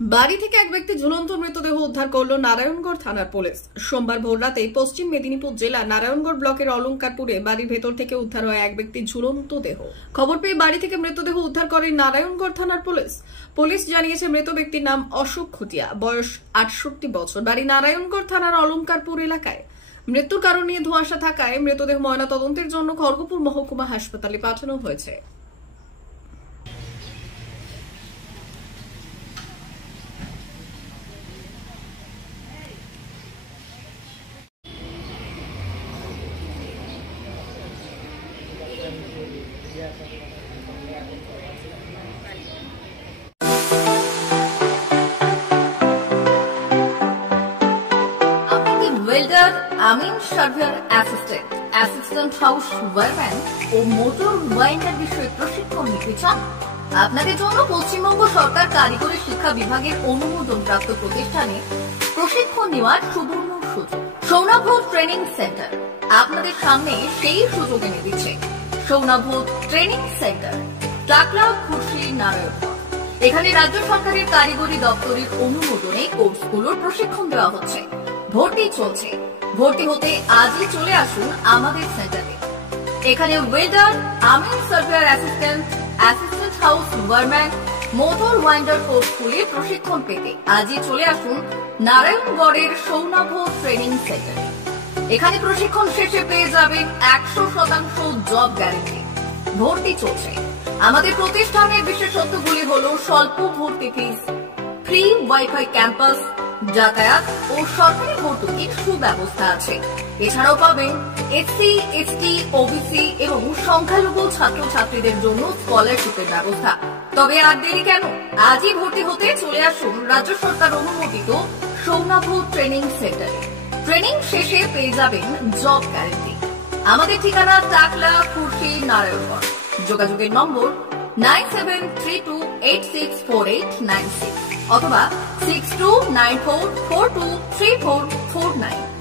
বাড়ি থেকে এক ব্যক্তি ঝুলন্ত মৃতদেহ উদ্ধার করল নারায়ণগড় থানার পুলিশ। সোমবার ভোররাতে পশ্চিম মেদিনীপুর জেলা নারায়ণগড় ব্লকের অলঙ্কারপুরে বাড়ির ভেতর থেকে উদ্ধার হয় এক ব্যক্তির ঝুলন্ত দেহ। খবর পেয়ে বাড়ি থেকে মৃতদেহ উদ্ধার করে নারায়ণগড় থানার পুলিশ। পুলিশ জানিয়েছে মৃত ব্যক্তির নাম অশোক খুটিয়া, বয়স 68 বছর, বাড়ি নারায়ণগড় থানার অলঙ্কারপুর এলাকায়। মৃত্যুর কারণ নিয়ে ধোঁয়াশা থাকায় মৃতদেহ ময়নাতদন্তের জন্য খড়গপুর মহকুমা হাসপাতালে পাঠানো হয়েছে। ওয়েল্ডার, আমিন surveyor assistant, assistant house wireman ও মোটর ওয়াইন্ডার বিষয়ে প্রশিক্ষণ নিতে চান? আপনাদের জন্য পশ্চিমবঙ্গ সরকার কারিগরি শিক্ষা বিভাগের অনুমোদনপ্রাপ্ত প্রতিষ্ঠানে প্রশিক্ষণ নেওয়ার সুবর্ণ সুযোগ। সৌনাভ ট্রেনিং সেন্টার আপনাদের সামনে সেই সুযোগ এনে দিচ্ছে। সৌনাভ ট্রেনিং সেন্টার, টাকলা, খুশি, নারায়ণগড়। এখানে রাজ্য সরকারের কারিগরি দপ্তরের অনুমোদনে কোর্সগুলোর প্রশিক্ষণ দেওয়া হচ্ছে। ভর্তি চলছে। ভর্তি হতে আজই চলে আসুন আমাদের সেন্টারে। এখানে ওয়েল্ডার, আমিন surveyor assistant, assistant house wireman, motor winder কোর্সগুলি প্রশিক্ষণ পেতে আজই চলে আসুন নারায়ণগড়ের সৌনাভ ট্রেনিং সেন্টারে। এখানে প্রশিক্ষণ শেষে পেয়ে যাবেন 100% জব গ্যারান্টি। ভর্তি চলছে। আমাদের প্রতিষ্ঠানের বিশেষত্বগুলি হলো স্বল্প ভর্তি ফিস, ফ্রি ওয়াইফাই ক্যাম্পাস, যাতায়াত ও সরকারি ভর্তুকির সুব্যবস্থা আছে। এছাড়াও পাবেন এসসি, এসটি, ওবিসি এবং সংখ্যালঘু ছাত্রছাত্রীদের জন্য স্কলারশিপের ব্যবস্থা। তবে আর দেরি কেন, আজই ভর্তি হতে চলে আসুন রাজ্য সরকার অনুমোদিত সৌনাভ ট্রেনিং সেন্টারে। ট্রেনিং শেষে পেয়ে যাবেন জব গ্যারান্টি। আমাদের ঠিকানা টাকলা, খুশি, নারায়ণগড়। যোগাযোগের নম্বর 9732864896 অথবা 6294423449।